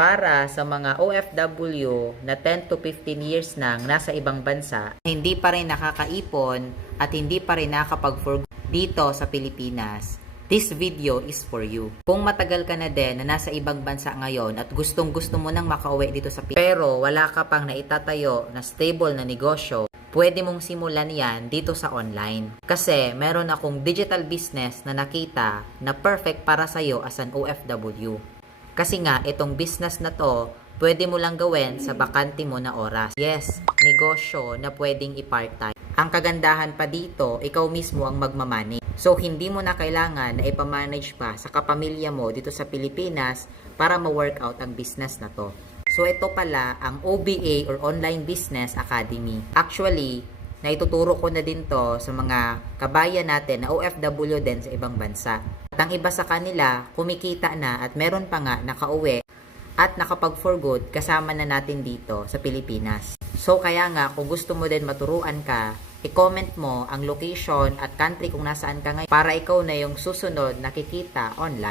para sa mga OFW na 10 to 15 years nang nasa ibang bansa, hindi pa rin nakakaipon at hindi pa rin nakakapag-for dito sa Pilipinas. This video is for you. Kung matagal ka na din na nasa ibang bansa ngayon at gustong-gusto mo nang makauwi dito sa Pilipinas, pero wala ka pang naitatayo na stable na negosyo, pwede mong simulan yan dito sa online. Kasi meron akong digital business na nakita na perfect para sa'yo as an OFW. Kasi nga, itong business na to, pwede mo lang gawin sa bakante mo na oras. Yes, negosyo na pwedeng i-part-time. Ang kagandahan pa dito, ikaw mismo ang magmamanage. So, hindi mo na kailangan na ipamanage pa sa kapamilya mo dito sa Pilipinas para ma-workout ang business na to. So, ito pala ang OBA or Online Business Academy. Actually, naituturo ko na din to sa mga kabayan natin na OFW din sa ibang bansa. At ang iba sa kanila, kumikita na at meron pa nga nakauwi at nakapag-for good kasama na natin dito sa Pilipinas. So, kaya nga, kung gusto mo din maturuan ka, i-comment mo ang location at country kung nasaan ka ngayon para ikaw na yung susunod nakikita online.